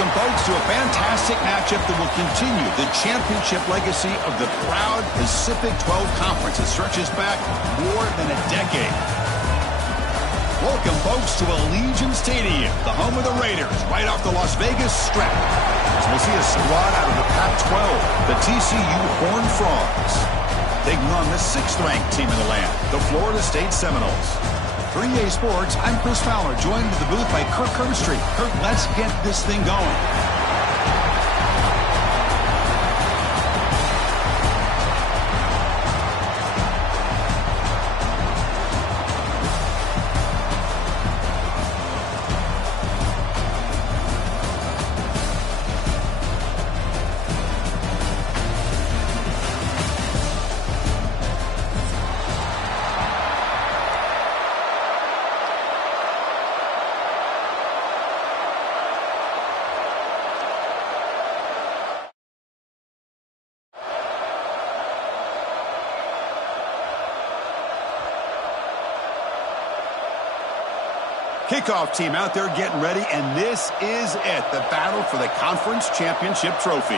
Welcome, folks, to a fantastic matchup that will continue the championship legacy of the proud Pacific 12 Conference that stretches back more than a decade. Welcome, folks, to Allegiant Stadium, the home of the Raiders, right off the Las Vegas Strip. As we'll see a squad out of the Pac-12, the TCU Horned Frogs, taking on the 6th-ranked team in the land, the Florida State Seminoles. For EA Sports, I'm Chris Fowler, joined in the booth by Kirk Herbstreit. Kirk, let's get this thing going. Kickoff team out there getting ready, and this is it, the battle for the conference championship trophy.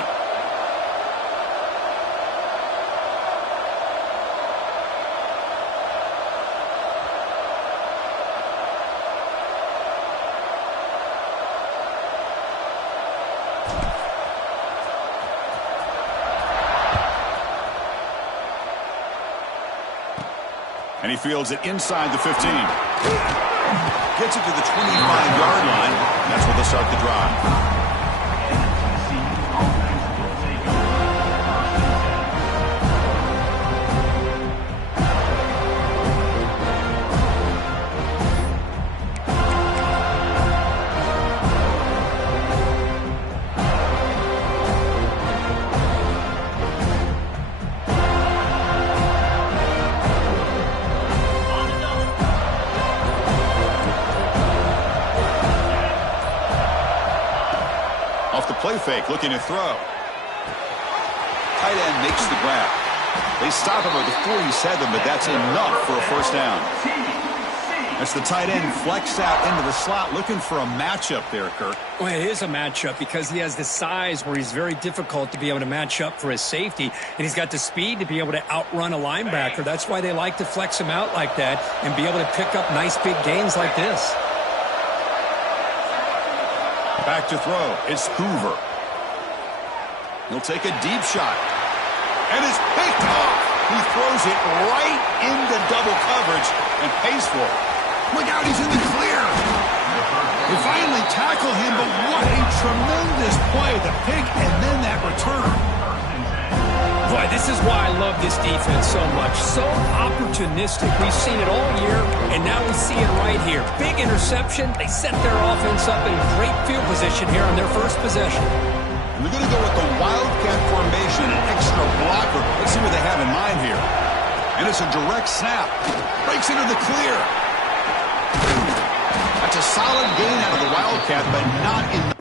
And he fields it inside the 15. Gets it to the 25-yard line. That's where they'll start the drive. Play fake, looking to throw. Tight end makes the grab. They stop him at the 47, but that's enough for a first down. That's the tight end flexed out into the slot, looking for a matchup there, Kirk. Well, it is a matchup because he has the size where he's very difficult to be able to match up for his safety, and he's got the speed to be able to outrun a linebacker. That's why they like to flex him out like that and be able to pick up nice big gains like this. Back to throw. It's Hoover. He'll take a deep shot. And it's picked off. He throws it right into double coverage and pays for it. Look out, he's in the clear. They finally tackle him, but what a tremendous play. The pick and then that return. Boy, this is why I love this defense so much. So opportunistic. We've seen it all year, and now we see it right here. Big interception. They set their offense up in great field position here on their first possession. And they're going to go with the wildcat formation, an extra blocker. Let's see what they have in mind here. And it's a direct snap. Breaks into the clear. That's a solid gain out of the wildcat, but not in the...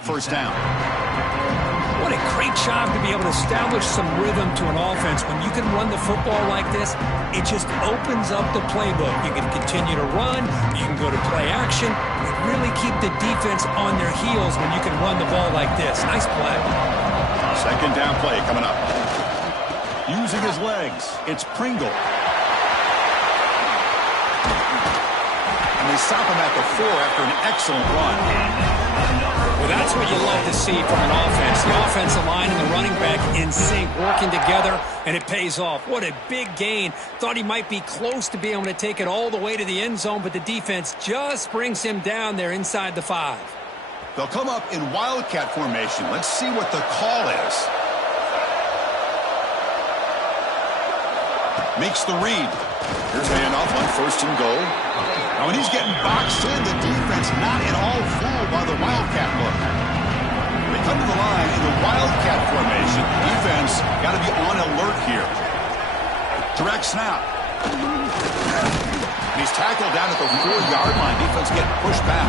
First down. What a great job to be able to establish some rhythm to an offense. When you can run the football like this, it just opens up the playbook. You can continue to run. You can go to play action. You really keep the defense on their heels when you can run the ball like this. Nice play. Second down play coming up. Using his legs, it's Pringle. And they stop him at the 4 after an excellent run. Well, that's what you love to see from an offense. The offensive line and the running back in sync, working together, and it pays off. What a big gain. Thought he might be close to being able to take it all the way to the end zone, but the defense just brings him down there inside the 5. They'll come up in wildcat formation. Let's see what the call is. Makes the read. Here's a handoff on 1st and goal. Now when he's getting boxed in, the defense not at all fooled by the Wildcat look. They come to the line in the Wildcat formation. Defense got to be on alert here. Direct snap. And he's tackled down at the 4-yard line. Defense getting pushed back.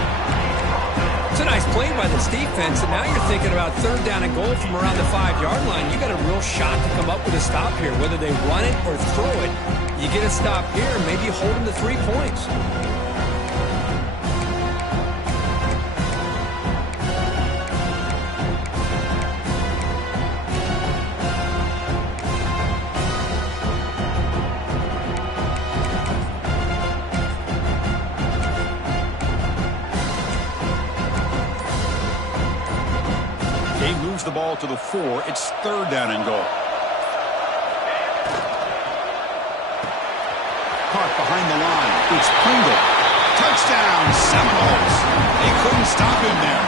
It's a nice play by this defense, and now you're thinking about 3rd down and goal from around the 5-yard line. You got a real shot to come up with a stop here. Whether they run it or throw it, you get a stop here, maybe you hold them to 3 points. The ball to the 4. It's 3rd down and goal. Caught behind the line. It's Pringle. Touchdown, Seminoles. They couldn't stop him there.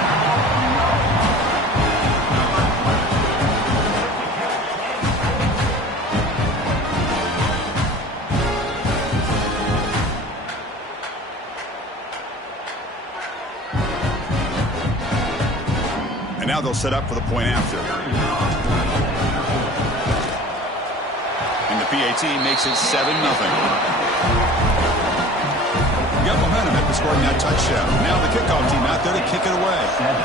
And now they'll set up for the point after. And the PAT makes it 7-0. You got momentum after scoring that touchdown. Now the kickoff team out there to kick it away. 7,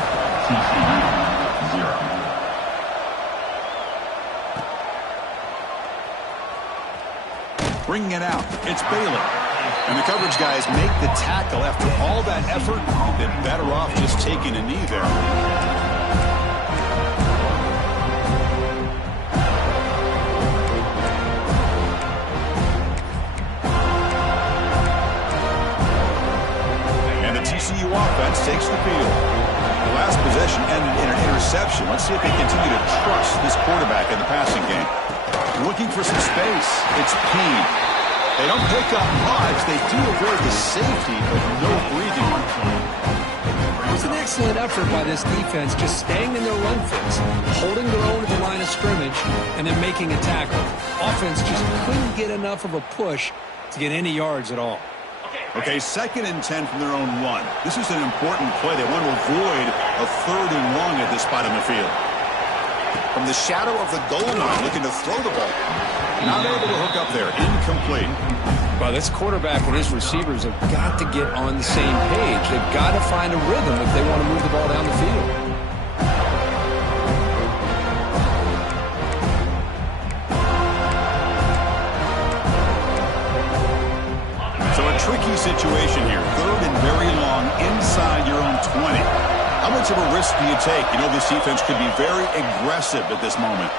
0. Bringing it out. It's Bailey. And the coverage guys make the tackle. After all that effort, they're better off just taking a knee there. TCU offense takes the field. The last possession ended in an interception. Let's see if they continue to trust this quarterback in the passing game. Looking for some space. It's Payne. They don't pick up much. They do avoid the safety, but no breathing room. It was an excellent effort by this defense, just staying in their run fits, holding their own at the line of scrimmage, and then making a tackle. Offense just couldn't get enough of a push to get any yards at all. Okay, 2nd and 10 from their own 1. This is an important play. They want to avoid a 3rd and long at this spot on the field. From the shadow of the goal line, looking to throw the ball. Not able to hook up there. Incomplete. Well, this quarterback and his receivers have got to get on the same page. They've got to find a rhythm if they want to move the ball down the field. Tricky situation here. 3rd and very long inside your own 20. How much of a risk do you take? You know this defense could be very aggressive at this moment.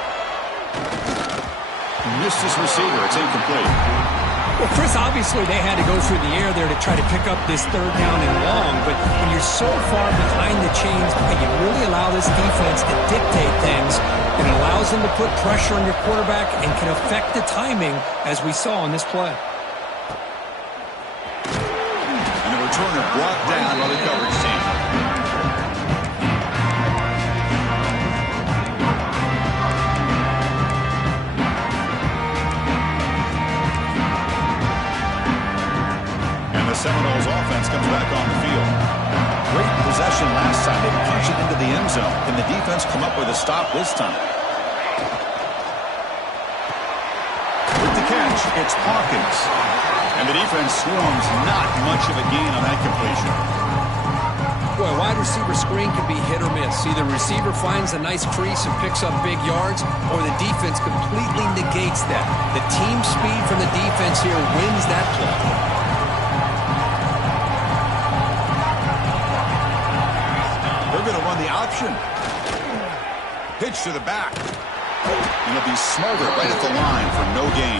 Missed his receiver. It's incomplete. Well, Chris, obviously they had to go through the air there to try to pick up this 3rd down and long, but when you're so far behind the chains, you really allow this defense to dictate things. It allows them to put pressure on your quarterback and can affect the timing, as we saw on this play. Turner brought down by the coverage team. And the Seminoles offense comes back on the field. Great possession last time. They punch it into the end zone. Can the defense come up with a stop this time? With the catch, it's Hawkins. And the defense swarms not much of a gain on that completion. Boy, a wide receiver screen can be hit or miss. Either receiver finds a nice crease and picks up big yards, or the defense completely negates that. The team speed from the defense here wins that play. They're going to run the option. Pitch to the back. And it'll be smothered right at the line for no gain.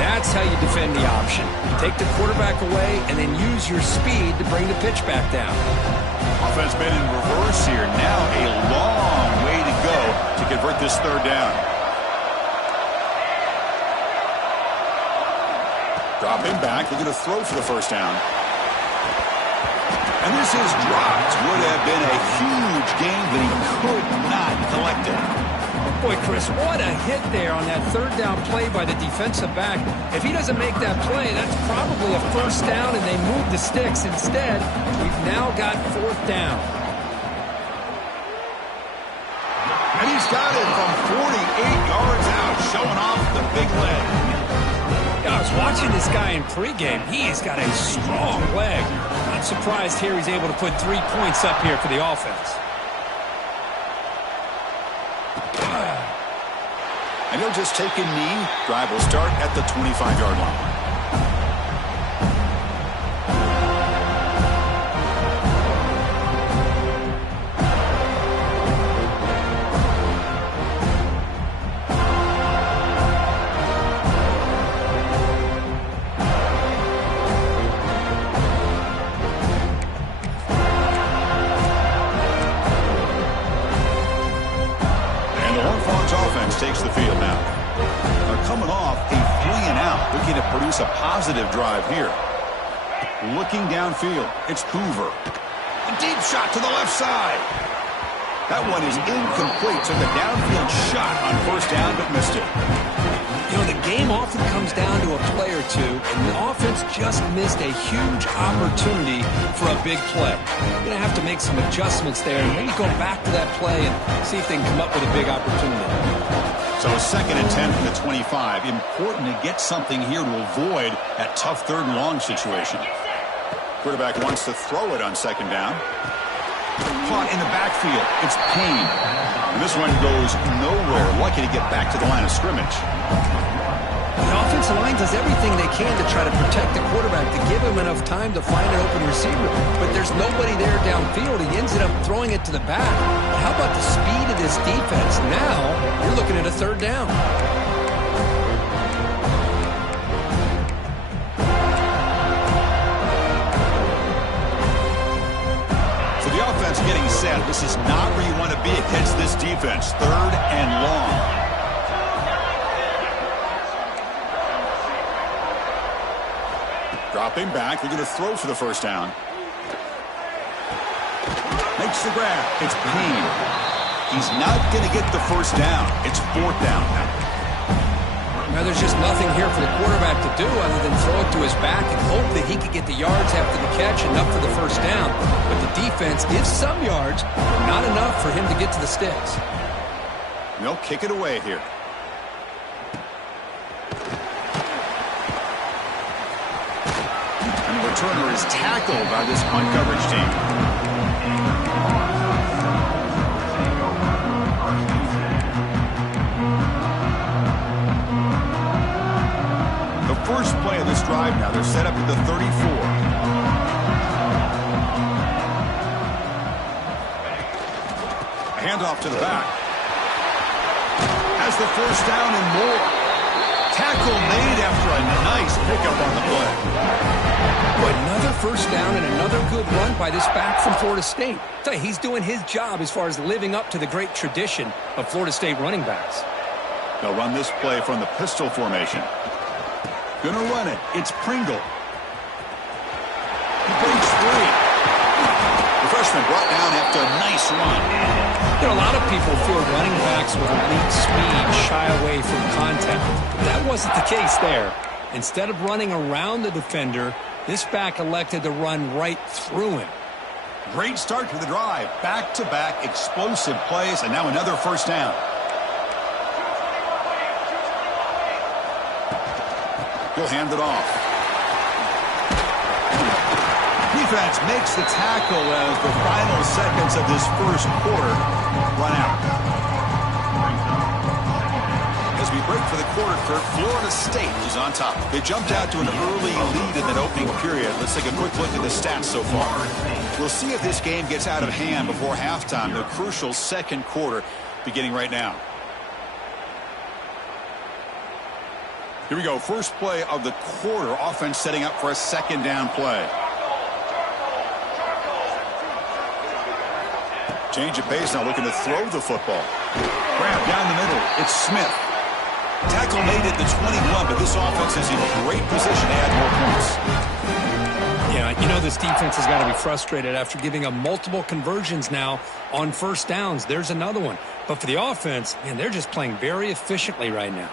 That's how you defend the option. Take the quarterback away and then use your speed to bring the pitch back down. Offense been in reverse here. Now a long way to go to convert this 3rd down. Dropping back, looking to throw for the 1st down. And this is dropped. Would have been a huge gain, but he could not collect it. Boy, Chris, what a hit there on that third down play by the defensive back. If he doesn't make that play, that's probably a first down, and they move the sticks. Instead, we've now got fourth down. And he's got it from 48 yards out, showing off the big leg. I was watching this guy in pregame. He's got a strong leg. Not surprised here he's able to put 3 points up here for the offense. And he'll just take a knee. Drive will start at the 25-yard line. Takes the field now. They're coming off a 3-and-out, looking to produce a positive drive here. Looking downfield, it's Hoover. A deep shot to the left side. That one is incomplete. Took a downfield shot on first down, but missed it. You know, the game often comes down to a play or two, and the offense just missed a huge opportunity for a big play. You're going to have to make some adjustments there and maybe go back to that play and see if they can come up with a big opportunity. So a 2nd and 10 from the 25. Important to get something here to avoid that tough 3rd and long situation. Quarterback wants to throw it on 2nd down. Caught in the backfield. It's Payne. And this one goes nowhere. Lucky to get back to the line of scrimmage. The offensive line does everything they can to try to protect the quarterback, to give him enough time to find an open receiver. But there's nobody there downfield. He ends up throwing it to the back. But how about the speed of this defense? Now you're looking at a 3rd down. So the offense getting set. This is not where you want to be against this defense. 3rd and long. Dropping back, they're going to throw for the first down. Makes the grab. It's Payne. He's not going to get the first down. It's 4th down. Now there's just nothing here for the quarterback to do other than throw it to his back and hope that he could get the yards after the catch, enough for the first down. But the defense gives some yards, but not enough for him to get to the sticks. And they'll kick it away here. Returner is tackled by this punt coverage team. The first play of this drive now, they're set up at the 34. A handoff to the back. Has the first down and more. Tackle made after a nice pickup on the play. Another first down and another good run by this back from Florida State. So he's doing his job as far as living up to the great tradition of Florida State running backs. They'll run this play from the pistol formation. Gonna run it. It's Pringle. He breaks free. The freshman brought down after a nice run. You know, a lot of people feel running backs with elite speed shy away from contact. That wasn't the case there. Instead of running around the defender, this back elected to run right through him. Great start to the drive. Back-to-back explosive plays, and now another first down. He'll hand it off. Defense makes the tackle as the final seconds of this first quarter run out. As we break for the quarter, Kurt, Florida State is on top. They jumped out to an early lead in that opening period. Let's take a quick look at the stats so far. We'll see if this game gets out of hand before halftime. The crucial second quarter beginning right now. Here we go. First play of the quarter. Offense setting up for a 2nd down play. Change of pace now, looking to throw the football. Grab down the middle. It's Smith. Tackle made at the 21, but this offense is in great position to add more points. Yeah, I You know, this defense has got to be frustrated after giving up multiple conversions now on first downs. There's another one. But for the offense, man, they're just playing very efficiently right now.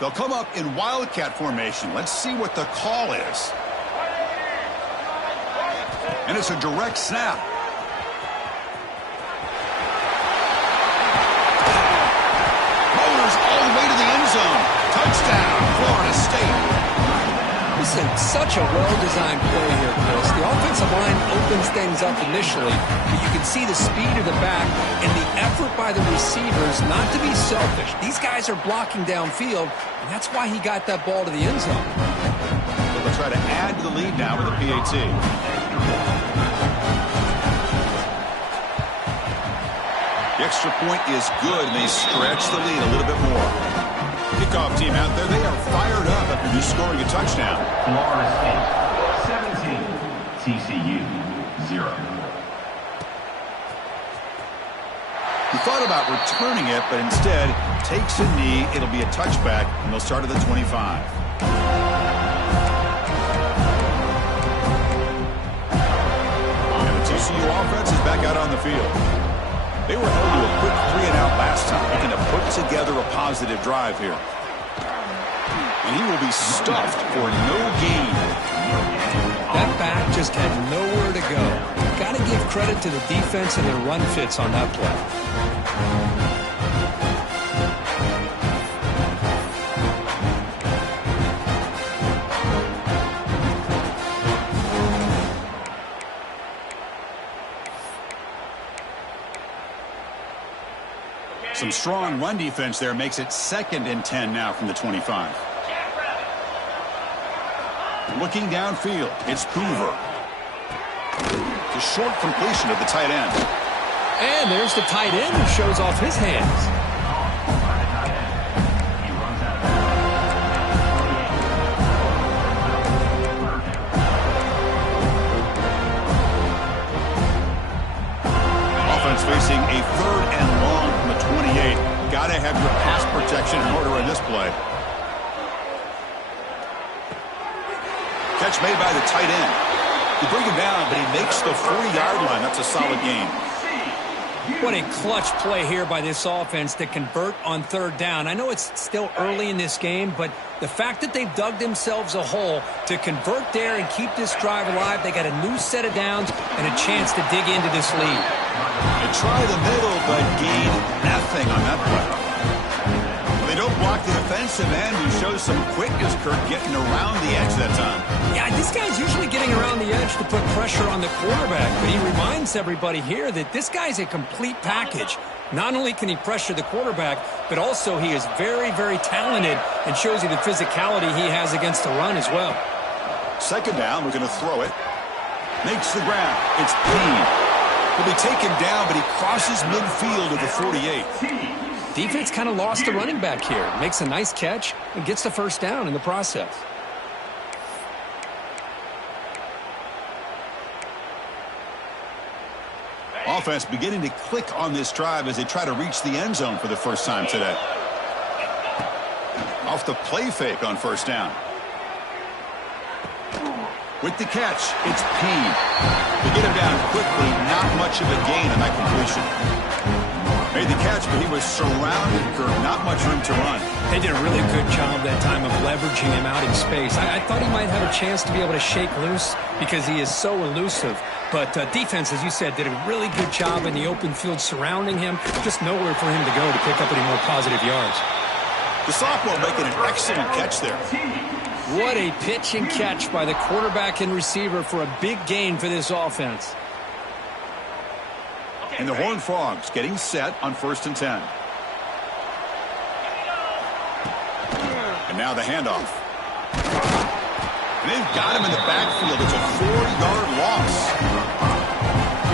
They'll come up in wildcat formation. Let's see what the call is. And it's a direct snap. Motors all the way to the end zone. Touchdown, Florida State. This is such a well-designed play here, Chris. The offensive line opens things up initially, but you can see the speed of the back and the effort by the receivers not to be selfish. These guys are blocking downfield, and that's why he got that ball to the end zone. So they'll try to add to the lead now with a PAT. The extra point is good, and they stretch the lead a little bit more. Kickoff team out there, they are fired up after just scoring a touchdown. Florida State 17, TCU 0. He thought about returning it, but instead takes a knee. It'll be a touchback, and they'll start at the 25. And the TCU offense is back out on the field. They were held to a quick 3-and-out last time, looking to put together a positive drive here. And he will be stuffed for no gain. That back just had nowhere to go. Got to give credit to the defense and their run fits on that play. Some strong run defense there makes it 2nd and 10 now from the 25. Looking downfield, it's Hoover. The short completion of the tight end. And there's the tight end who shows off his hands. Offense facing a 3rd and long from the 28. Got to have your pass protection in order in this play. Catch made by the tight end. You bring him down, but he makes the 40-yard line. That's a solid gain. What a clutch play here by this offense to convert on 3rd down. I know it's still early in this game, but the fact that they've dug themselves a hole to convert there and keep this drive alive, they got a new set of downs and a chance to dig into this lead. They try the middle, but gain nothing on that play. They don't block the defensive end, who shows some quickness, Kurt, getting around the edge that time. Yeah, this guy's usually getting around the edge to put pressure on the quarterback, but he reminds everybody here that this guy's a complete package. Not only can he pressure the quarterback, but also he is very, very talented and shows you the physicality he has against the run as well. 2nd down, we're going to throw it. Makes the ground. It's Payne. He'll be taken down, but he crosses midfield at the 48. Defense kind of lost the running back here. Makes a nice catch and gets the 1st down in the process. Offense beginning to click on this drive as they try to reach the end zone for the first time today. Off the play fake on 1st down. With the catch, it's Payne. To get him down quickly, not much of a gain on that completion. Made the catch, but he was surrounded, Kirk. Not much room to run. They did a really good job that time of leveraging him out in space. I thought he might have a chance to be able to shake loose because he is so elusive. But defense, as you said, did a really good job in the open field surrounding him. Just nowhere for him to go to pick up any more positive yards. The sophomore making an excellent catch there. What a pitch and catch by the quarterback and receiver for a big gain for this offense. And the Horned Frogs getting set on 1st and 10. And now the handoff. And they've got him in the backfield. It's a 4-yard loss.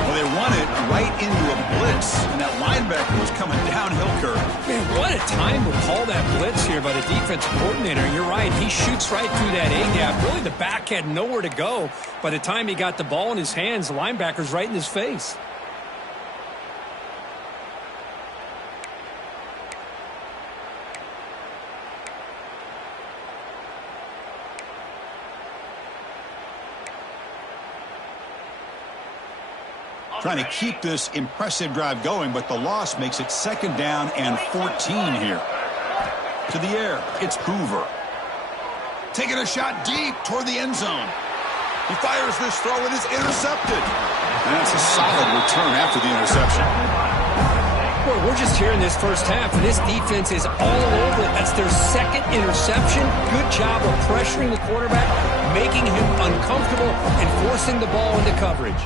Well, they run it right into a blitz, and that linebacker was coming downhill, Kurt. Man, what a time to call that blitz here by the defensive coordinator. You're right. He shoots right through that A-gap. Really, the back had nowhere to go. By the time he got the ball in his hands, the linebacker's right in his face. Trying to keep this impressive drive going, but the loss makes it 2nd down and 14 here. To the air, it's Hoover. Taking a shot deep toward the end zone. He fires this throw and is intercepted. And that's a solid return after the interception. Boy, we're just here in this first half, and this defense is all over it. That's their 2nd interception. Good job of pressuring the quarterback, making him uncomfortable, and forcing the ball into coverage.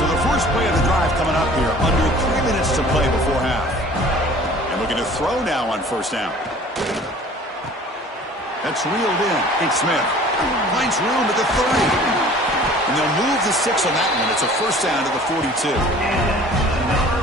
So the first play of the drive coming up here, under 3 minutes to play before half. And looking to throw now on 1st down. That's reeled in. It's Smith. Finds room at the 30. And they'll move the 6 on that one. It's a 1st down to the 42.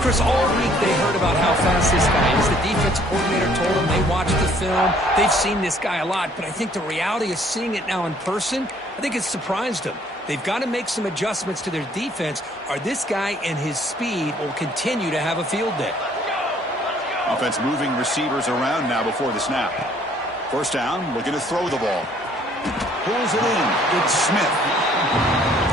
Chris, all week they heard about how fast this guy is. The defense coordinator told them they watched the film. They've seen this guy a lot, but I think the reality is seeing it now in person, I think it's surprised them. They've got to make some adjustments to their defense, or this guy and his speed will continue to have a field day. Offense moving receivers around now before the snap. 1st down, looking to throw the ball. Pulls it in. It's Smith.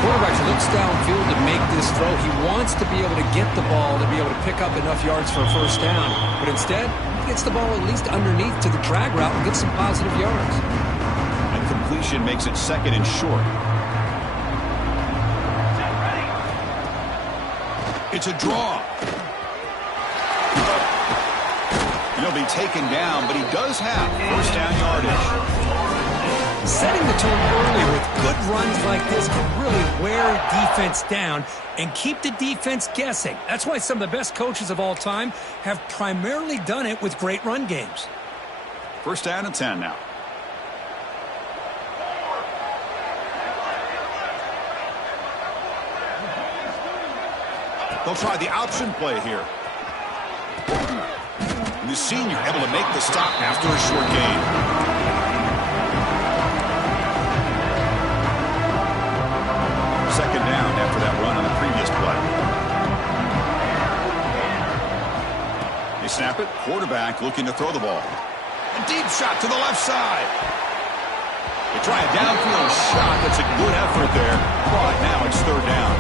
The quarterback looks downfield to make this throw. He wants to be able to get the ball to be able to pick up enough yards for a 1st down. But instead, he gets the ball at least underneath to the drag route and gets some positive yards. And completion makes it 2nd and short. It's a draw. He'll be taken down, but he does have 1st down yardage. Setting the tone early with good runs like this can really wear defense down and keep the defense guessing. That's why some of the best coaches of all time have primarily done it with great run games. 1st down and 10 now. They'll try the option play here. And the senior able to make the stop after a short gain. Second down after that run on the previous play. They snap it. Quarterback looking to throw the ball. A deep shot to the left side. They try a downfield shot. That's a good effort there. But now it's 3rd down.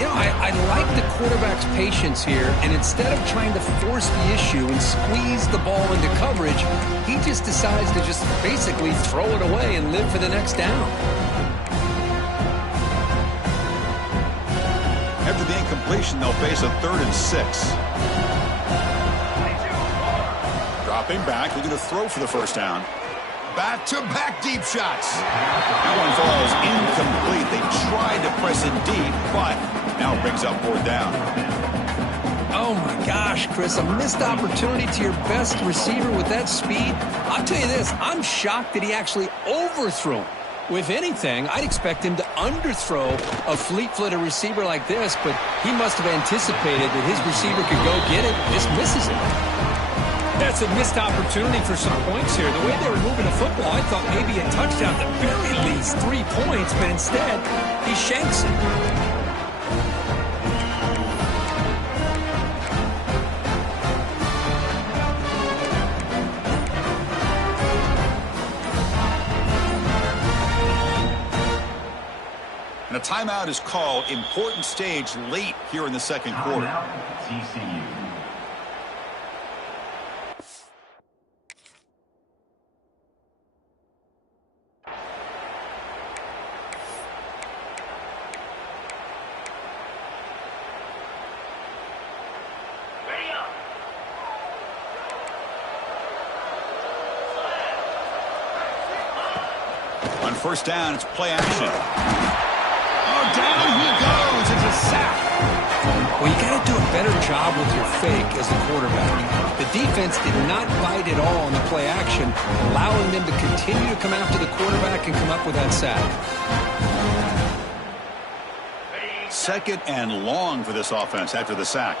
You know, I like the quarterback's patience here, and instead of trying to force the issue and squeeze the ball into coverage, he just decides to just basically throw it away and live for the next down. After the incompletion, they'll face a 3rd and 6. Dropping back, looking to throw for the 1st down. Back-to-back deep shots. That one falls incomplete. They tried to press it deep, but now it brings up 4th down. Oh, my gosh, Chris, a missed opportunity to your best receiver with that speed. I'll tell you this, I'm shocked that he actually overthrew him. If anything, I'd expect him to underthrow a fleet-footed receiver like this, but he must have anticipated that his receiver could go get it and just misses it. That's a missed opportunity for some points here. The way they were moving the football, I thought maybe a touchdown, at the very least 3 points, but instead, he shanks it. And a timeout is called. Important stage late here in the 2nd quarter. TCU. On 1st down, it's play action. Oh, down he goes. It's a sack. Well, you got to do a better job with your fake as a quarterback. The defense did not bite at all on the play action, allowing them to continue to come after the quarterback and come up with that sack. 2nd and long for this offense after the sack.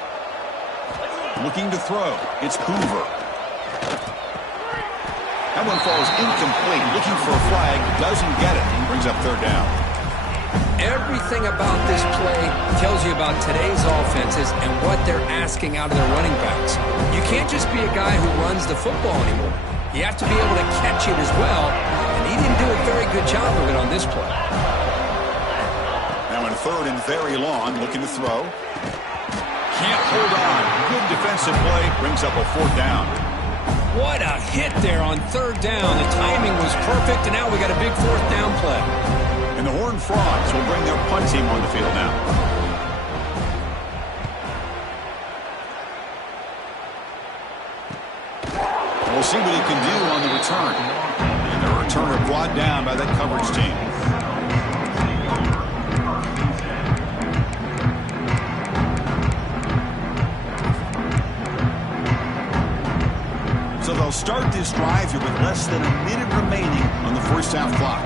Looking to throw. It's Hoover. That one falls incomplete. Looking for a flag. Doesn't get it. Brings up 3rd down. Everything about this play tells you about today's offenses and what they're asking out of their running backs. You can't just be a guy who runs the football anymore. You have to be able to catch it as well, and he didn't do a very good job of it on this play. Now in third and very long, looking to throw. Can't hold on. Good defensive play. Brings up a fourth down. What a hit there on third down. The timing was perfect, and now we got a big fourth down play. And the Horned Frogs will bring their punt team on the field now. We'll see what he can do on the return. And the returner brought down by that coverage team. So they'll start this drive here with less than a minute remaining on the first half clock.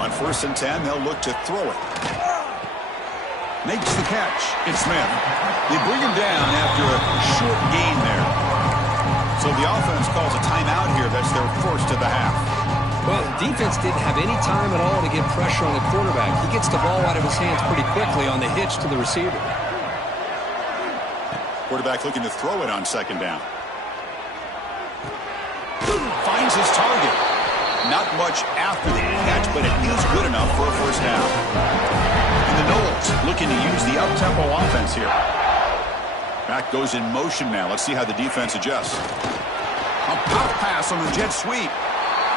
On 1st and 10, they'll look to throw it. Makes the catch. It's Smith. They bring him down after a short gain there. So the offense calls a timeout here. That's their first of the half. Well, the defense didn't have any time at all to get pressure on the quarterback. He gets the ball out of his hands pretty quickly on the hitch to the receiver. Quarterback looking to throw it on 2nd down. Finds his target. Not much after the catch, but it is good enough for a first down. And the Knowles looking to use the up-tempo offense here. Back goes in motion now. Let's see how the defense adjusts. A pop pass on the jet sweep.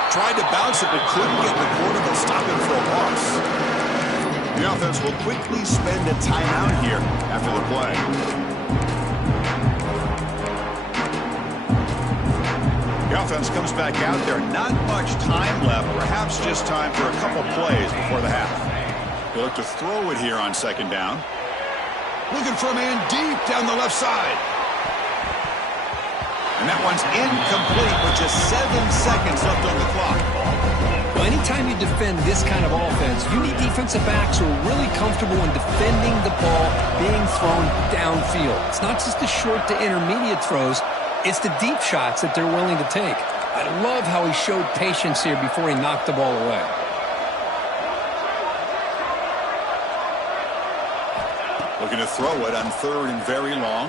Tried to bounce it, but couldn't get the quarter. They'll stop it for a loss. The offense will quickly spend a timeout here after the play. The offense comes back out there. Not much time left. Perhaps just time for a couple plays before the half. They look to throw it here on 2nd down. Looking for a man deep down the left side. And that one's incomplete with just 7 seconds left on the clock. Well, anytime you defend this kind of offense, you need defensive backs who are really comfortable in defending the ball being thrown downfield. It's not just the short to intermediate throws. It's the deep shots that they're willing to take. I love how he showed patience here before he knocked the ball away. Looking to throw it on 3rd and very long.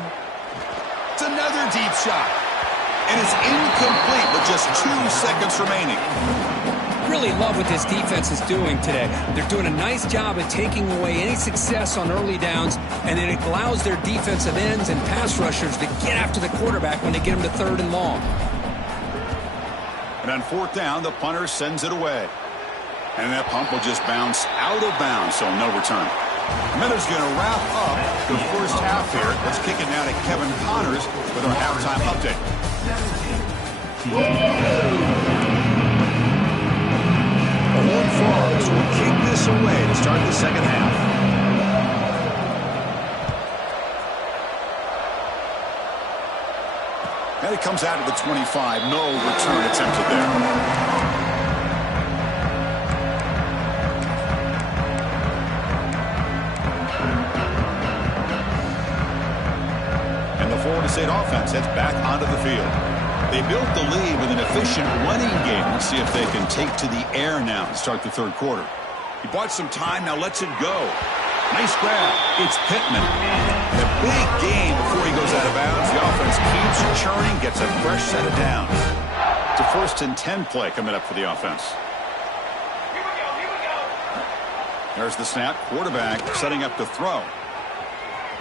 It's another deep shot. And it's incomplete with just 2 seconds remaining. Really love what this defense is doing today. They're doing a nice job of taking away any success on early downs, and it allows their defensive ends and pass rushers to get after the quarterback when they get him to 3rd and long. And on 4th down, the punter sends it away. And that pump will just bounce out of bounds, so no return. Miller's going to wrap up the first half here. Let's kick it now to Kevin Connors with our halftime update. The Horned Frogs will kick this away to start the 2nd half. And it comes out of the 25. No return attempted there. Florida State offense heads back onto the field. They built the lead with an efficient running game. Let's see if they can take to the air now and start the 3rd quarter. He bought some time, now lets it go. Nice grab. It's Pittman. And a big gain before he goes out of bounds. The offense keeps churning, gets a fresh set of downs. It's a 1st and 10 play coming up for the offense. There's the snap. Quarterback setting up to throw.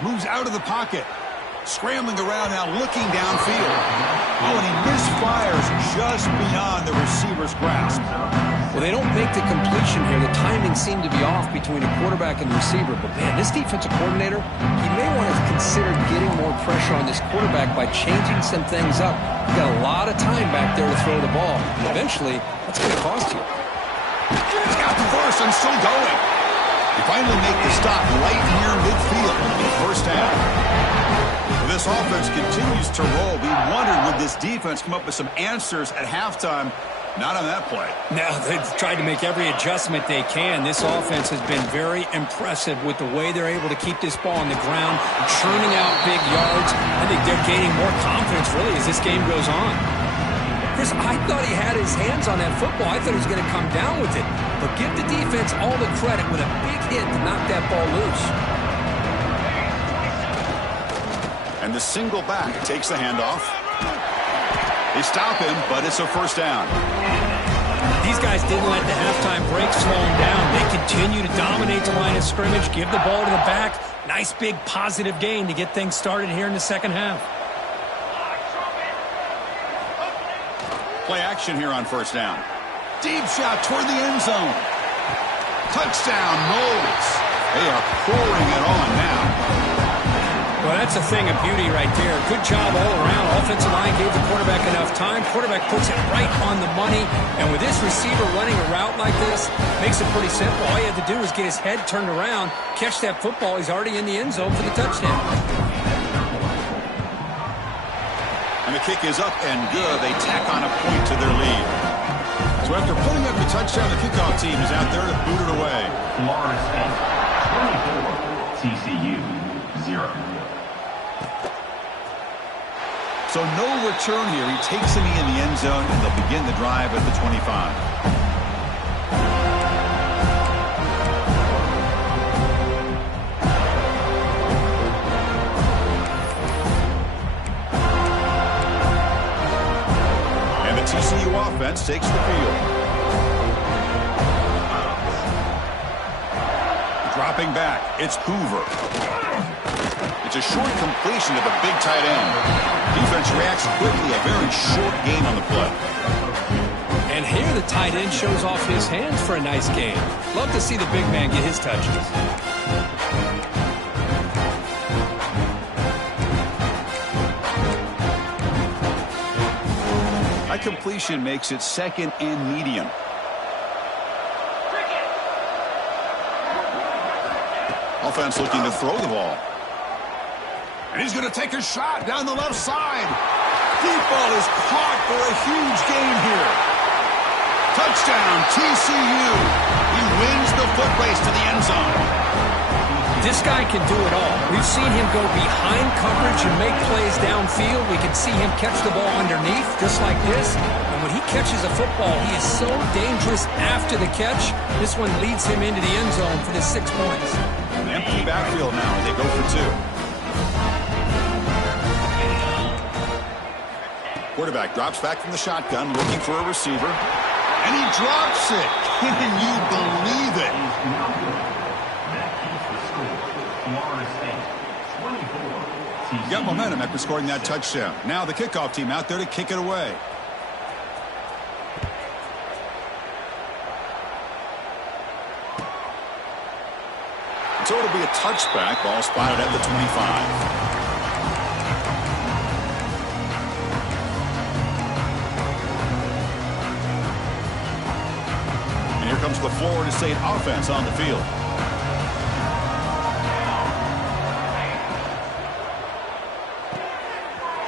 Moves out of the pocket. Scrambling around now, looking downfield. Oh, and he misfires just beyond the receiver's grasp. Well, they don't make the completion here. The timing seemed to be off between a quarterback and the receiver. But, man, this defensive coordinator, he may want to consider getting more pressure on this quarterback by changing some things up. You've got a lot of time back there to throw the ball. And eventually, that's going to cost you. He's got the first and still going. They finally make the stop right near midfield in the first half. This offense continues to roll. We wondered, would this defense come up with some answers at halftime? Not on that play. No, they've tried to make every adjustment they can. This offense has been very impressive with the way they're able to keep this ball on the ground, churning out big yards. I think they're gaining more confidence, really, as this game goes on. Chris, I thought he had his hands on that football. I thought he was going to come down with it. But give the defense all the credit with a big hit to knock that ball loose. And the single back takes the handoff. They stop him, but it's a first down. These guys didn't let the halftime break slow them down. They continue to dominate the line of scrimmage, give the ball to the back. Nice big positive gain to get things started here in the second half. Play action here on first down. Deep shot toward the end zone. Touchdown, Knowles. They are pouring it on now. Well, that's a thing of beauty right there. Good job all around. Offensive line gave the quarterback enough time. Quarterback puts it right on the money. And with this receiver running a route like this, makes it pretty simple. All you have to do is get his head turned around, catch that football. He's already in the end zone for the touchdown. And the kick is up and good. They tack on a point to their lead. So after putting up the touchdown, the kickoff team is out there to boot it away. Florida State 24, TCU 0. So no return here. He takes the knee in the end zone, and they'll begin the drive at the 25. And the TCU offense takes the field. Dropping back, it's Hoover. It's a short completion to the big tight end. Defense reacts quickly, a very short gain on the play. And here the tight end shows off his hands for a nice gain. Love to see the big man get his touches. That completion makes it second and medium. Offense looking to throw the ball. And he's going to take a shot down the left side. Deep ball is caught for a huge gain here. Touchdown, TCU. He wins the foot race to the end zone. This guy can do it all. We've seen him go behind coverage and make plays downfield. We can see him catch the ball underneath, just like this. And when he catches a football, he is so dangerous after the catch. This one leads him into the end zone for the 6 points. An empty backfield now as they go for 2. Quarterback drops back from the shotgun, looking for a receiver. And he drops it. Can you believe it? He got momentum after scoring that touchdown. Now the kickoff team out there to kick it away. So it'll be a touchback. Ball spotted at the 25. Comes the Florida State offense on the field.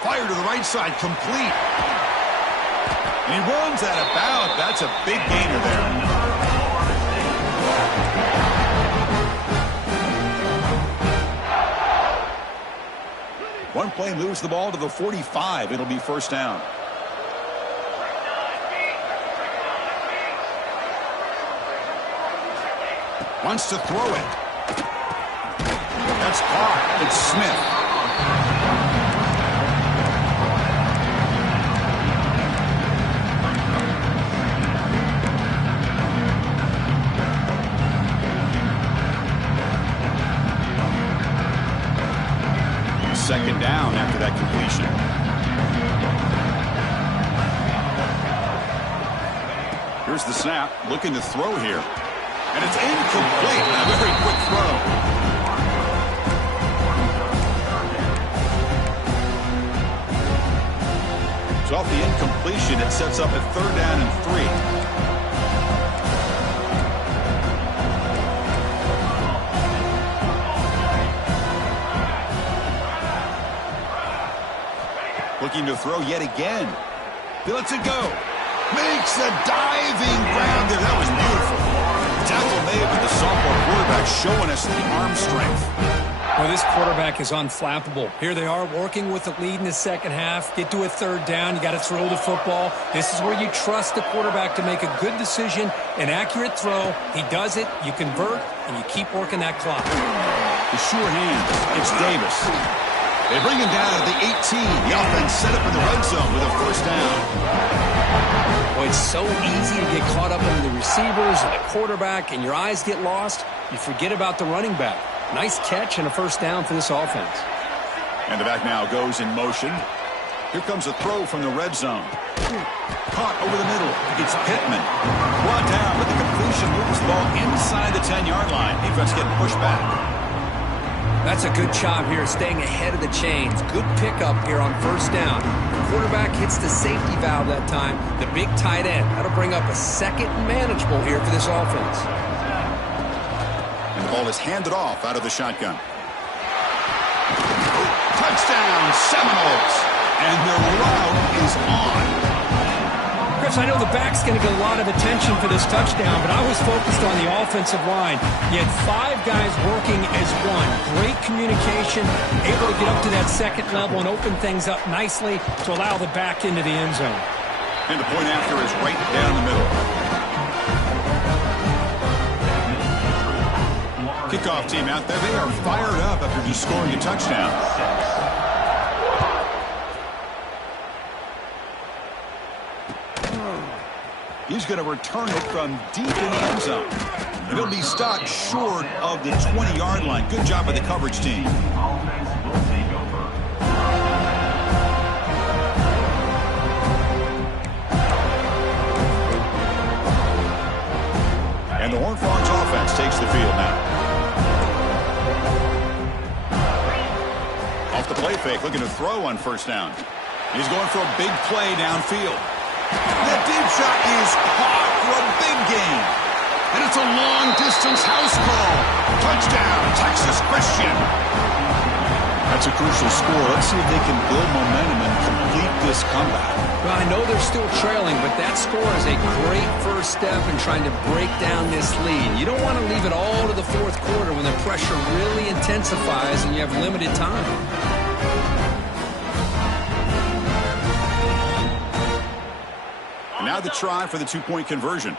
Fire to the right side, complete. And he runs out of bounds. That's a big gainer there. One play moves the ball to the 45. It'll be first down. Wants to throw it. That's caught. It's Smith. Second down after that completion. Here's the snap. Looking to throw here. And it's incomplete. A very quick throw. So off the incompletion, it sets up a 3rd down and 3. Looking to throw yet again. He lets it go. Makes a diving grab there. That was beautiful. Tackle made with the sophomore quarterback showing us the arm strength. Well, this quarterback is unflappable. Here they are working with the lead in the second half. Get to a 3rd down. You got to throw the football. This is where you trust the quarterback to make a good decision, an accurate throw. He does it. You convert, and you keep working that clock. The sure hand. It's Davis. They bring him down to the 18. The offense set up in the red zone with a first down. Well, it's so easy to get caught up in the receivers and the quarterback, and your eyes get lost. You forget about the running back. Nice catch and a first down for this offense. And the back now goes in motion. Here comes a throw from the red zone. Caught over the middle. It's Pittman. Brought down, but the completion moves the ball inside the 10-yard line. Defense getting pushed back. That's a good job here, staying ahead of the chains. Good pickup here on first down. The quarterback hits the safety valve that time. The big tight end. That'll bring up a second and manageable here for this offense. And the ball is handed off out of the shotgun. Touchdown, Seminoles. And their route is on. Chris, I know the back's going to get a lot of attention for this touchdown, but I was focused on the offensive line. You had 5 guys working as one. Great communication, able to get up to that second level and open things up nicely to allow the back into the end zone. And the point after is right down the middle. Kickoff team out there. They are fired up after just scoring a touchdown. He's going to return it from deep in the end zone. It'll be stopped short of the 20-yard line. Good job by the coverage team. And the Horned Frogs offense takes the field now. Off the play fake, looking to throw on first down. He's going for a big play downfield. That deep shot is caught for a big gain. And it's a long-distance house call. Touchdown, Texas Christian. That's a crucial score. Let's see if they can build momentum and complete this comeback. Well, I know they're still trailing, but that score is a great first step in trying to break down this lead. You don't want to leave it all to the fourth quarter when the pressure really intensifies and you have limited time. Now the try for the two-point conversion.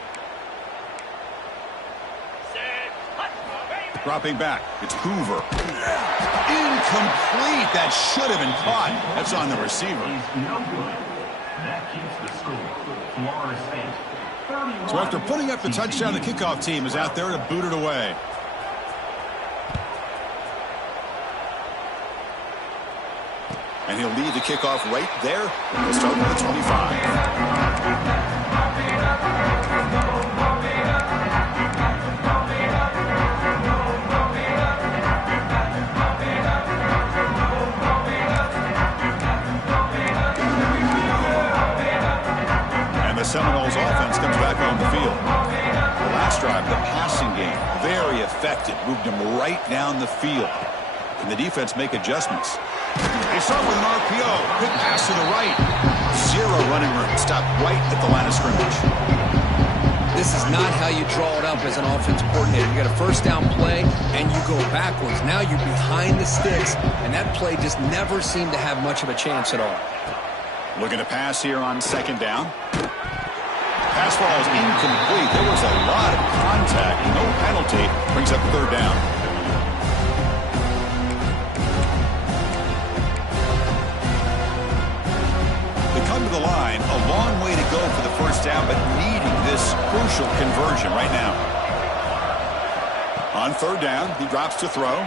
Dropping back. It's Hoover. Incomplete. That should have been caught. That's on the receiver. No good. That keeps the score. Florida State. So after putting up the touchdown, the kickoff team is out there to boot it away. And he'll lead the kickoff right there. He'll start with the 25. And the Seminoles offense comes back on the field. The last drive, the passing game, very effective. Moved him right down the field. And the defense make adjustments. They start with an RPO. Quick pass to the right. 0 running room. Stopped right at the line of scrimmage. This is not how you draw it up as an offense coordinator. You got a first down play, and you go backwards. Now you're behind the sticks, and that play just never seemed to have much of a chance at all. Looking to pass here on second down. Pass ball is incomplete. There was a lot of contact. No penalty. Brings up third down. Come to the line, a long way to go for the first down, but needing this crucial conversion right now. On third down, he drops to throw.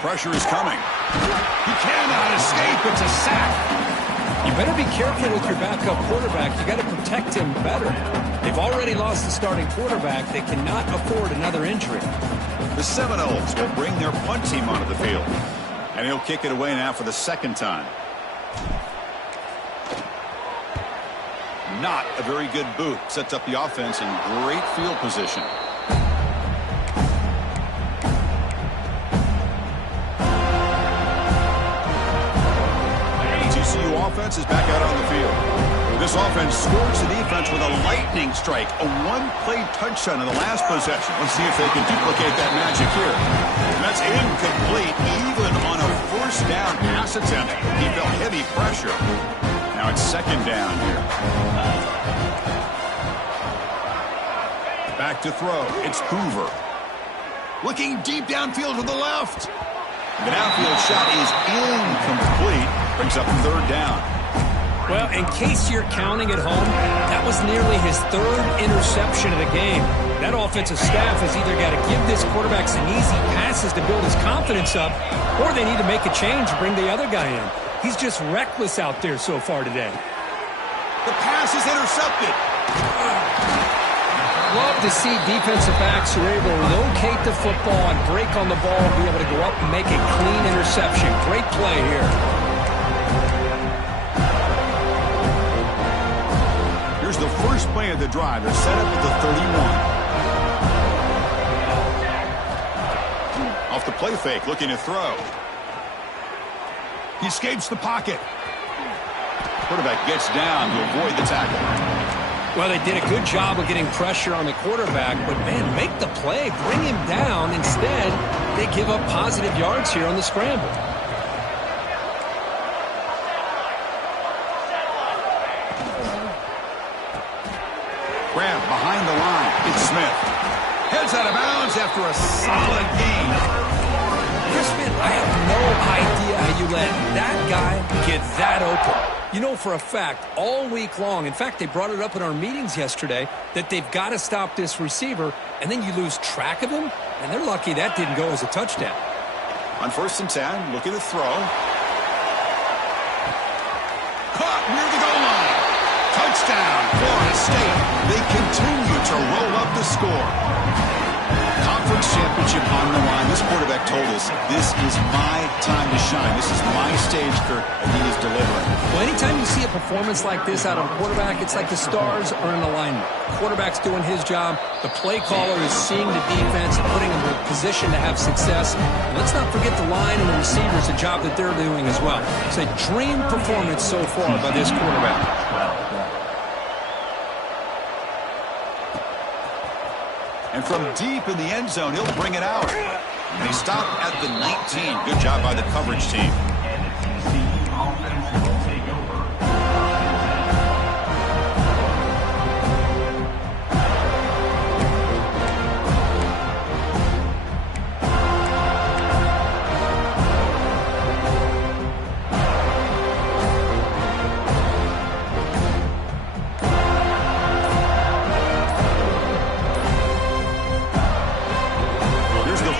Pressure is coming. He cannot escape. It's a sack. You better be careful with your backup quarterback. You got to protect him better. They've already lost the starting quarterback. They cannot afford another injury. The Seminoles will bring their punt team onto the field. And he'll kick it away now for the second time. Not a very good boot. Sets up the offense in great field position. TCU offense is back out on the field. This offense scores the defense with a lightning strike. A one-play touchdown in the last possession. Let's see if they can duplicate that magic here. And that's incomplete. Even on a first down pass attempt, he felt heavy pressure. Now it's second down here. Back to throw. It's Hoover. Looking deep downfield to the left. The downfield shot is incomplete. Brings up 3rd down. Well, in case you're counting at home, that was nearly his 3rd interception of the game. That offensive staff has either got to give this quarterback some easy passes to build his confidence up, or they need to make a change and bring the other guy in. He's just reckless out there so far today. The pass is intercepted. Love to see defensive backs who are able to locate the football and break on the ball and be able to go up and make a clean interception. Great play here. Here's the first play of the drive. They're set up at the 31. Off the play fake, looking to throw. He escapes the pocket. Quarterback gets down to avoid the tackle. Well, they did a good job of getting pressure on the quarterback, but, man, make the play. Bring him down. Instead, they give up positive yards here on the scramble. Grab behind the line. It's Smith. Heads out of bounds after a solid gain. Crispin, I have no idea how you let that guy get that open. You know for a fact, all week long, in fact, they brought it up in our meetings yesterday, that they've got to stop this receiver, and then you lose track of him, and they're lucky that didn't go as a touchdown. On 1st and 10, looking to throw. Caught near the goal line. Touchdown, Florida State. They continue to roll up the score. Conference championship on the line. This quarterback told us, this is my time to shine. This is my stage, Kirk, and he is delivering. Well, anytime you see a performance like this out of a quarterback, it's like the stars are in alignment. The quarterback's doing his job. The play caller is seeing the defense and putting them in a position to have success. And let's not forget the line and the receivers, the job that they're doing as well. It's a dream performance so far by this quarterback. And from deep in the end zone, he'll bring it out. They stop at the 19. Good job by the coverage team.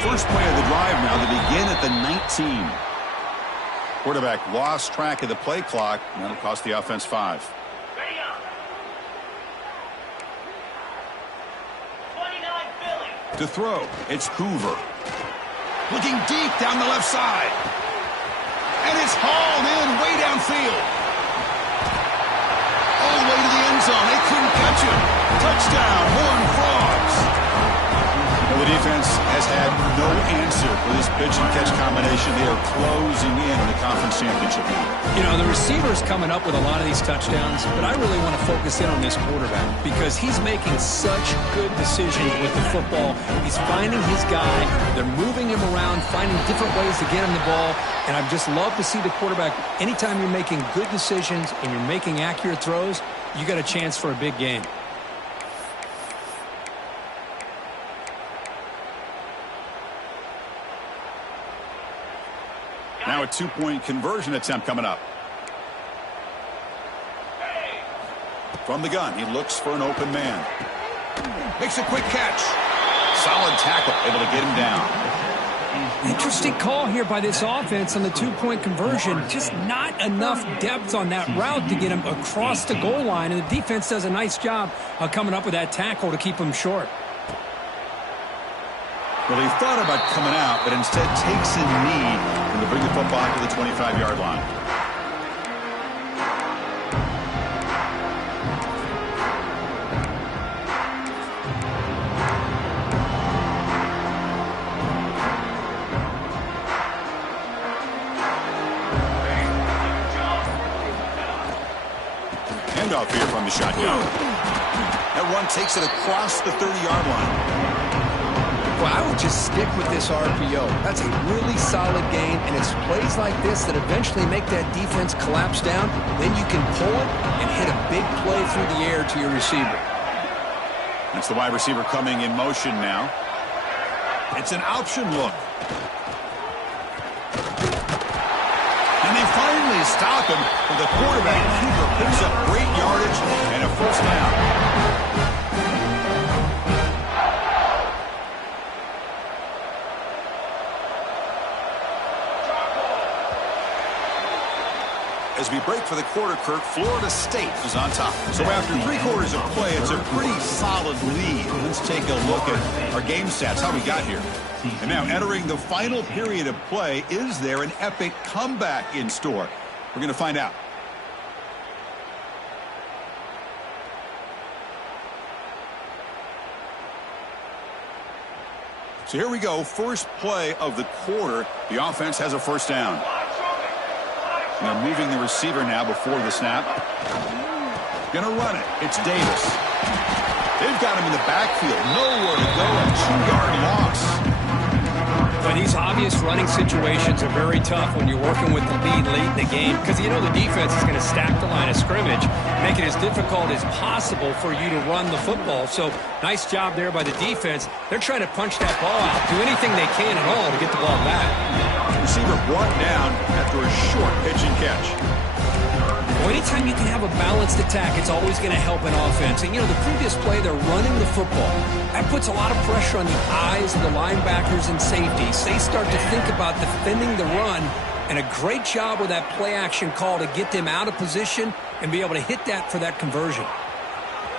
First play of the drive now to begin at the 19. Quarterback lost track of the play clock, and that'll cost the offense 5. 29 Philly. To throw, it's Hoover. Looking deep down the left side. And it's hauled in way downfield. All the way to the end zone. They couldn't catch him. Touchdown, Horned Frogs. Well, the defense has had no answer for this pitch and catch combination. They are closing in on the conference championship. You know, the receiver's coming up with a lot of these touchdowns, but I really want to focus in on this quarterback because he's making such good decisions with the football. He's finding his guy. They're moving him around, finding different ways to get him the ball, and I just love to see the quarterback. Anytime you're making good decisions and you're making accurate throws, you got a chance for a big game. Now a two-point conversion attempt coming up. From the gun, he looks for an open man. Makes a quick catch. Solid tackle, able to get him down. Interesting call here by this offense on the two-point conversion. Just not enough depth on that route to get him across the goal line, and the defense does a nice job of coming up with that tackle to keep him short. Well, he thought about coming out, but instead takes a knee and to bring the football to the 25-yard line. Handoff here from the shotgun. That one takes it across the 30-yard line. Well, I would just stick with this RPO. That's a really solid game, and it's plays like this that eventually make that defense collapse down. Then you can pull it and hit a big play through the air to your receiver. That's the wide receiver coming in motion now. It's an option look. finally stop him, but the quarterback keeper picks up great yardage and a first down. As we break for the quarter, Kirk, Florida State is on top. So after 3 quarters of play, it's a pretty solid lead. Let's take a look at our game stats, how we got here. And now entering the final period of play, is there an epic comeback in store? We're going to find out. So here we go, first play of the quarter. The offense has a first down. And they're moving the receiver now before the snap. Gonna run it. It's Davis. They've got him in the backfield. Nowhere to go. A 2-yard loss. But these obvious running situations are very tough when you're working with the lead late in the game, because you know the defense is going to stack the line of scrimmage, make it as difficult as possible for you to run the football. So nice job there by the defense. They're trying to punch that ball out, do anything they can at all to get the ball back. Receiver brought down after a short pitch and catch. Well, anytime you can have a balanced attack, it's always going to help an offense. And, you know, the previous play, they're running the football. That puts a lot of pressure on the eyes of the linebackers and safeties. They start to think about defending the run, and a great job with that play-action call to get them out of position and be able to hit that for that conversion.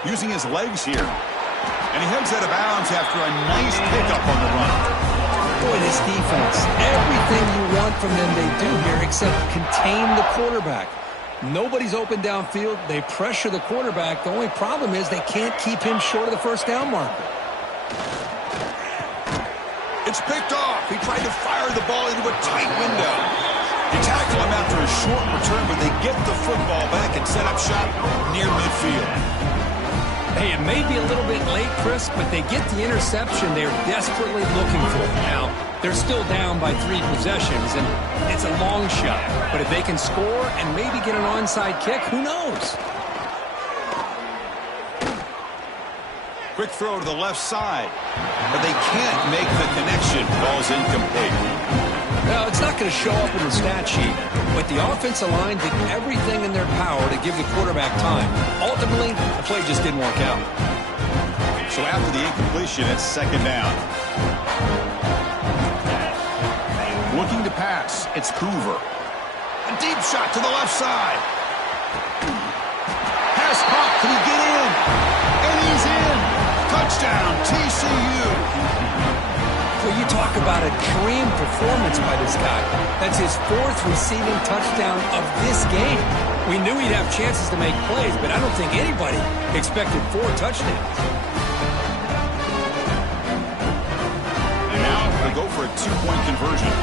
Using his legs here. And he heads out of bounds after a nice pickup on the run. Boy, this defense, everything you want from them they do here except contain the quarterback. Nobody's open downfield. They pressure the quarterback. The only problem is they can't keep him short of the first down marker. It's picked off. He tried to fire the ball into a tight window. They tackle him after a short return, but they get the football back and set up shop near midfield. Hey, it may be a little bit late, Chris, but they get the interception they're desperately looking for. Now, they're still down by 3 possessions, and it's a long shot. But if they can score and maybe get an onside kick, who knows? Quick throw to the left side, but they can't make the connection. Ball's incomplete. Well, it's not going to show up in the stat sheet, but the offensive line did everything in their power to give the quarterback time. Ultimately, the play just didn't work out. So after the incompletion, it's second down. Looking to pass, it's Hoover. A deep shot to the left side. Pass pop, can he get in? And he's in. Touchdown, TCU. Well, you talk about a dream performance by this guy. That's his 4th receiving touchdown of this game. We knew he'd have chances to make plays, but I don't think anybody expected 4 touchdowns. And now they go for a 2-point conversion.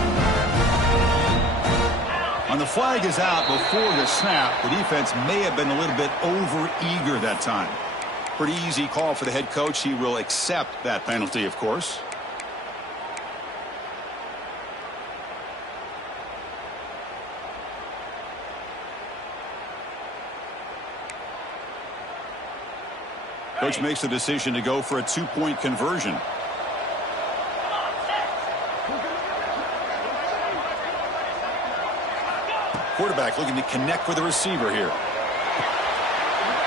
And the flag is out before the snap. The defense may have been a little bit over-eager that time. Pretty easy call for the head coach. He will accept that penalty, of course. Coach makes the decision to go for a 2-point conversion. Quarterback looking to connect with the receiver here.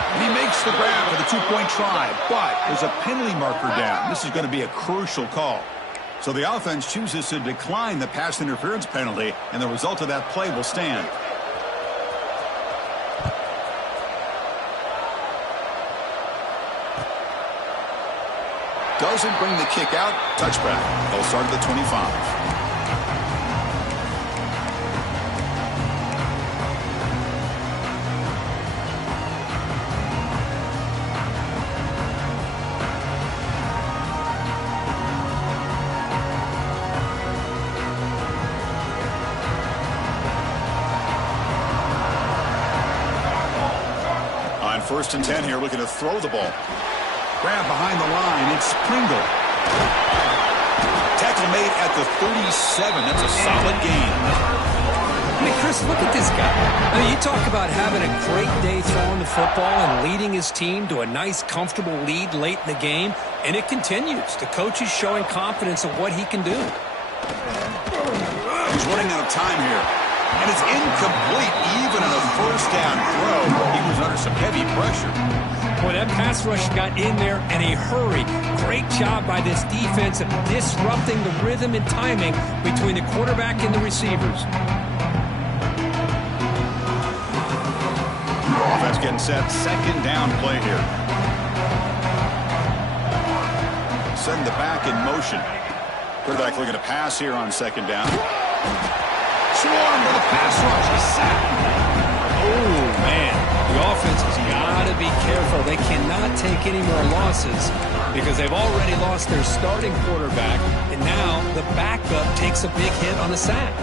And he makes the grab for the 2-point try, but there's a penalty marker down. This is going to be a crucial call. So the offense chooses to decline the pass interference penalty, and the result of that play will stand. Doesn't bring the kick out. Touchback. They'll start at the 25. On 1st and 10 here, looking to throw the ball. Grab behind the line. It's Pringle. Tackle made at the 37. That's a solid gain. I mean, Chris, look at this guy. I mean, you talk about having a great day throwing the football and leading his team to a nice, comfortable lead late in the game, and it continues. The coach is showing confidence of what he can do. He's running out of time here. And it's incomplete even on a first down throw. He was under some heavy pressure. Boy, that pass rush got in there in a hurry. Great job by this defense of disrupting the rhythm and timing between the quarterback and the receivers. Offense getting set. Second down play here. Send the back in motion. Quarterback looking to pass here on second down. Swarm with a pass rush. A sack. Oh, man. The offense has got to be careful. They cannot take any more losses because they've already lost their starting quarterback, and now the backup takes a big hit on a sack.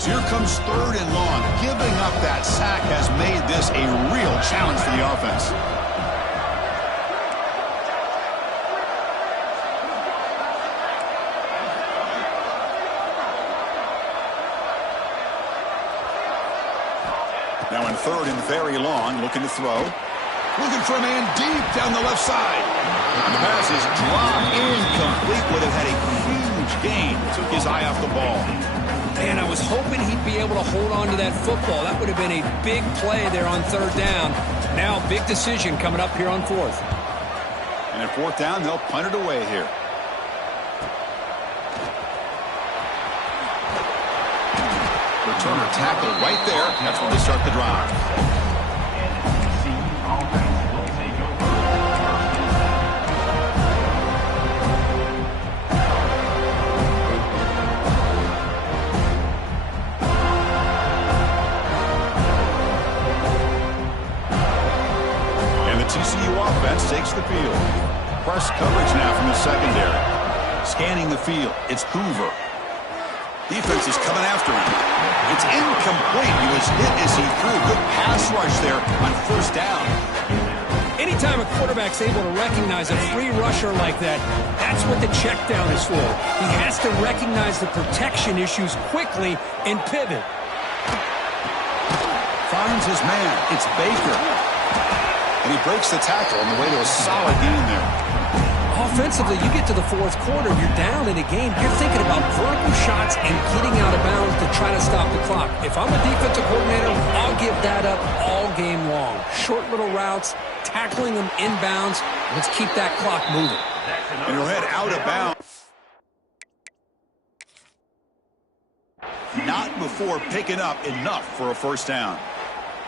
So here comes third and long. Giving up that sack has made this a real challenge for the offense. Now in third and very long, looking to throw. Looking for a man deep down the left side. And the pass is dropped incomplete. Would have had a huge gain. Took his eye off the ball. Man, I was hoping he'd be able to hold on to that football. That would have been a big play there on third down. Now, big decision coming up here on fourth. And at fourth down, they'll punt it away here. Returner tackle right there. That's when they start the drive. TCU offense takes the field. Press coverage now from the secondary. Scanning the field, it's Hoover. Defense is coming after him. It's incomplete. He was hit as he threw. Good pass rush there on first down. Anytime a quarterback's able to recognize a free rusher like that, that's what the check down is for. He has to recognize the protection issues quickly and pivot. Finds his man. It's Baker. And he breaks the tackle on the way to a solid gain there. Offensively, you get to the fourth quarter, you're down in a game. You're thinking about vertical shots and getting out of bounds to try to stop the clock. If I'm a defensive coordinator, I'll give that up all game long. Short little routes, tackling them inbounds. Let's keep that clock moving. And he'll head out of bounds. Not before picking up enough for a first down.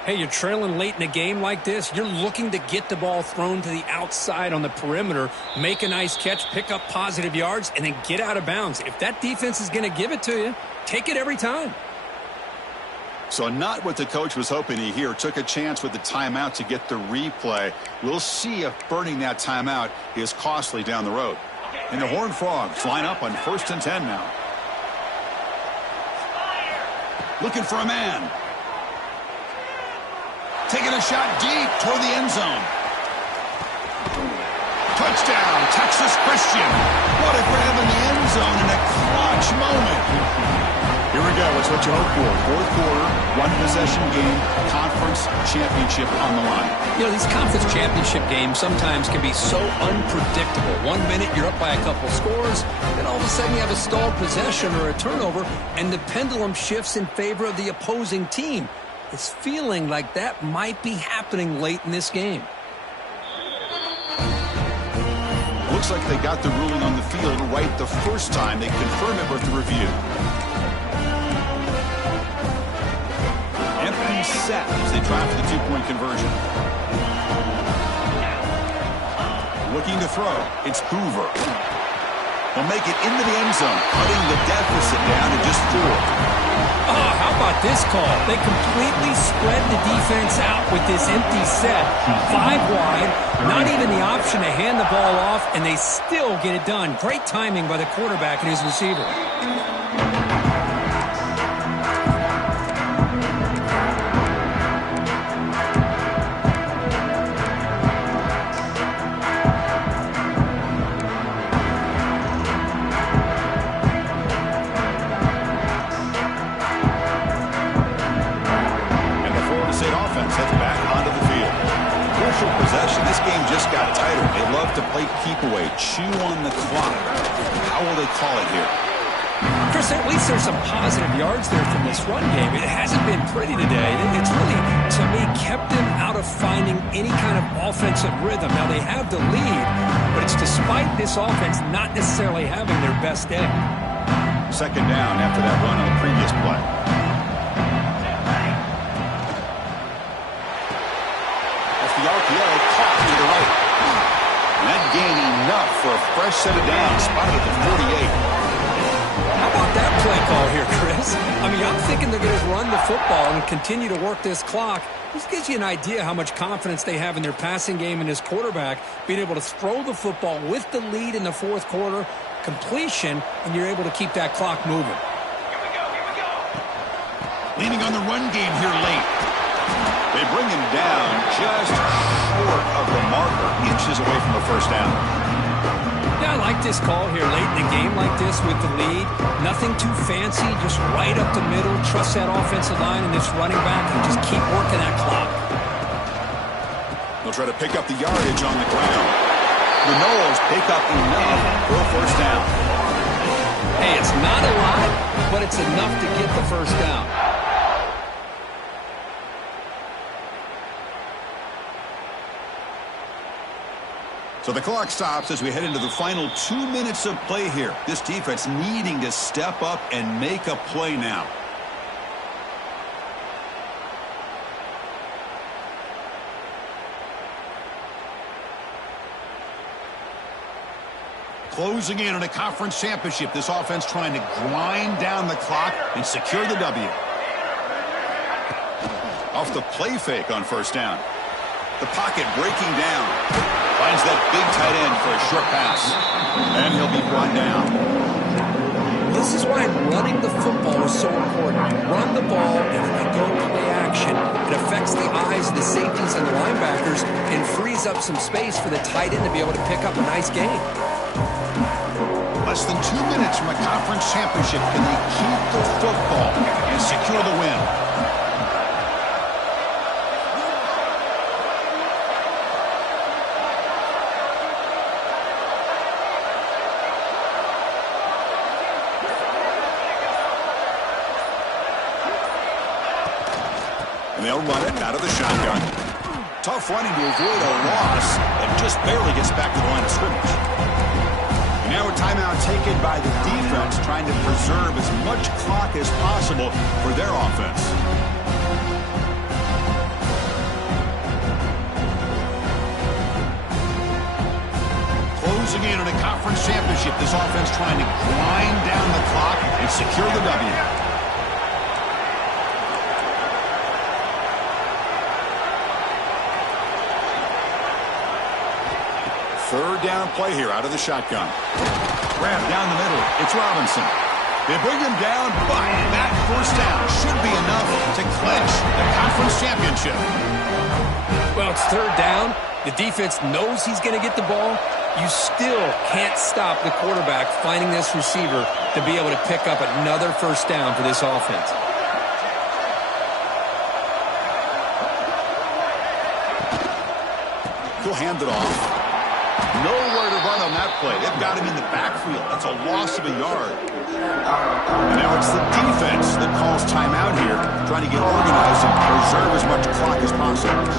Hey, you're trailing late in a game like this. You're looking to get the ball thrown to the outside on the perimeter, make a nice catch, pick up positive yards, and then get out of bounds. If that defense is going to give it to you, take it every time. So not what the coach was hoping to hear. Took a chance with the timeout to get the replay. We'll see if burning that timeout is costly down the road. And the Horned Frogs line up on 1st and 10 now. Looking for a man. Taking a shot deep toward the end zone. Touchdown, Texas Christian. What a grab in the end zone in a clutch moment. Here we go. It's what you hope for. Fourth quarter, one-possession game, conference championship on the line. You know, these conference championship games sometimes can be so unpredictable. 1 minute you're up by a couple scores, then all of a sudden you have a stalled possession or a turnover, and the pendulum shifts in favor of the opposing team. It's feeling like that might be happening late in this game. Looks like they got the ruling on the field right the first time. They confirm it with the review. Empty set as they try for the two-point conversion. Looking to throw. It's Hoover. He'll make it into the end zone, cutting the deficit down to just 4. Oh, how about this call? They completely spread the defense out with this empty set. 5 wide, not even the option to hand the ball off, and they still get it done. Great timing by the quarterback and his receiver. initial possession, this game just got tighter. They love to play keep away, chew on the clock. How will they call it here? Chris, at least there's some positive yards there from this run game. It hasn't been pretty today. It's really, to me, kept them out of finding any kind of offensive rhythm. Now, they have the lead, but it's despite this offense not necessarily having their best day. Second down after that run on the previous play. That's the RPO caught to the right. And that gained enough for a fresh set of downs, spotted at the 48. How about that play call here, Chris? I mean, I'm thinking they're going to run the football and continue to work this clock. This gives you an idea how much confidence they have in their passing game and his quarterback, being able to throw the football with the lead in the fourth quarter, completion, and you're able to keep that clock moving. Here we go. Leaning on the run game here late. They bring him down just short of the marker, inches away from the first down. Yeah, I like this call here late in the game like this with the lead. Nothing too fancy, just right up the middle. Trust that offensive line and this running back and just keep working that clock. They'll try to pick up the yardage on the ground. The Noles pick up enough for a first down. Hey, it's not a lot, but it's enough to get the first down. So the clock stops as we head into the final 2 minutes of play here. This defense needing to step up and make a play now. Closing in on a conference championship, this offense trying to grind down the clock and secure the W. Off the play fake on first down. The pocket breaking down. Finds that big tight end for a short pass. And he'll be brought down. This is why running the football is so important. You run the ball, and when you go play action, it affects the eyes of the safeties and the linebackers and frees up some space for the tight end to be able to pick up a nice gain. Less than 2 minutes from a conference championship. Can they keep the football and secure the win? And they'll run it out of the shotgun. Tough running to avoid a loss and just barely gets back to the line of scrimmage. And now a timeout taken by the defense, trying to preserve as much clock as possible for their offense. Closing in on a conference championship, this offense trying to grind down the clock and secure the W. Third down play here out of the shotgun. Grab down the middle. It's Robinson. They bring him down, but that first down should be enough to clinch the conference championship. Well, it's third down. The defense knows he's going to get the ball. You still can't stop the quarterback finding this receiver to be able to pick up another first down for this offense. He'll hand it off. Nowhere to run on that play. They've got him in the backfield. That's a loss of a yard. And now it's the defense that calls timeout here, trying to get organized and preserve as much clock as possible.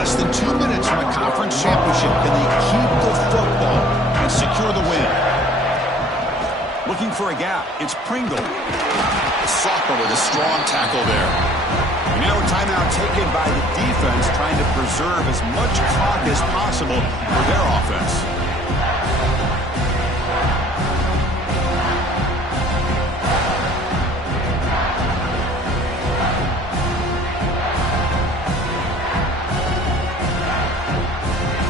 Less than 2 minutes from a conference championship. Can they keep the football and secure the win? Looking for a gap. It's Pringle. Soccer with a strong tackle there. And now a timeout taken by the defense, trying to preserve as much clock as possible for their offense.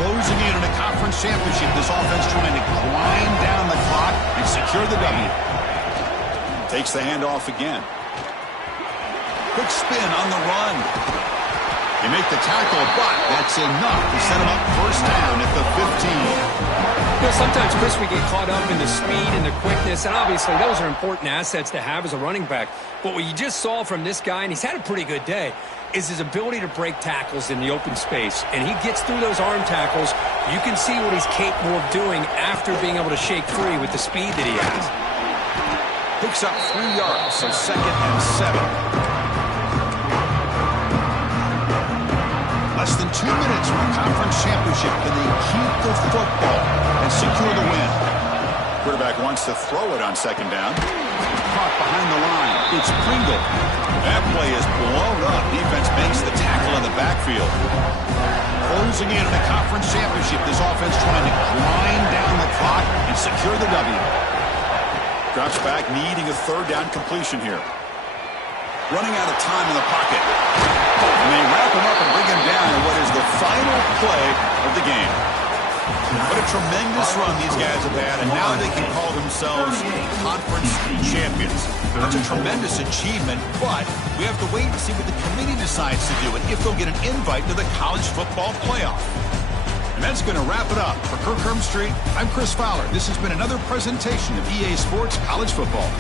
Closing in on a conference championship, this offense trying to grind down the clock and secure the W. Takes the handoff again. Quick spin on the run. They make the tackle, but that's enough to set him up first down at the 15. You know, sometimes, Chris, we get caught up in the speed and the quickness, and obviously those are important assets to have as a running back. But what you just saw from this guy, and he's had a pretty good day, is his ability to break tackles in the open space. And he gets through those arm tackles. You can see what he's capable of doing after being able to shake free with the speed that he has. Picks up 3 yards, so 2nd and 7. Less than 2 minutes from a conference championship. Can they keep the football and secure the win? Quarterback wants to throw it on 2nd down. Caught behind the line. It's Pringle. That play is blown up. Defense makes the tackle in the backfield. Closing in on a conference championship. This offense trying to grind down the clock and secure the W. Drops back, needing a 3rd down completion here. Running out of time in the pocket. And they wrap him up and bring him down in what is the final play of the game. What a tremendous run these guys have had, and now they can call themselves conference champions. That's a tremendous achievement, but we have to wait and see what the committee decides to do and if they'll get an invite to the college football playoff. And that's going to wrap it up. For Kirk Street, I'm Chris Fowler. This has been another presentation of EA Sports College Football.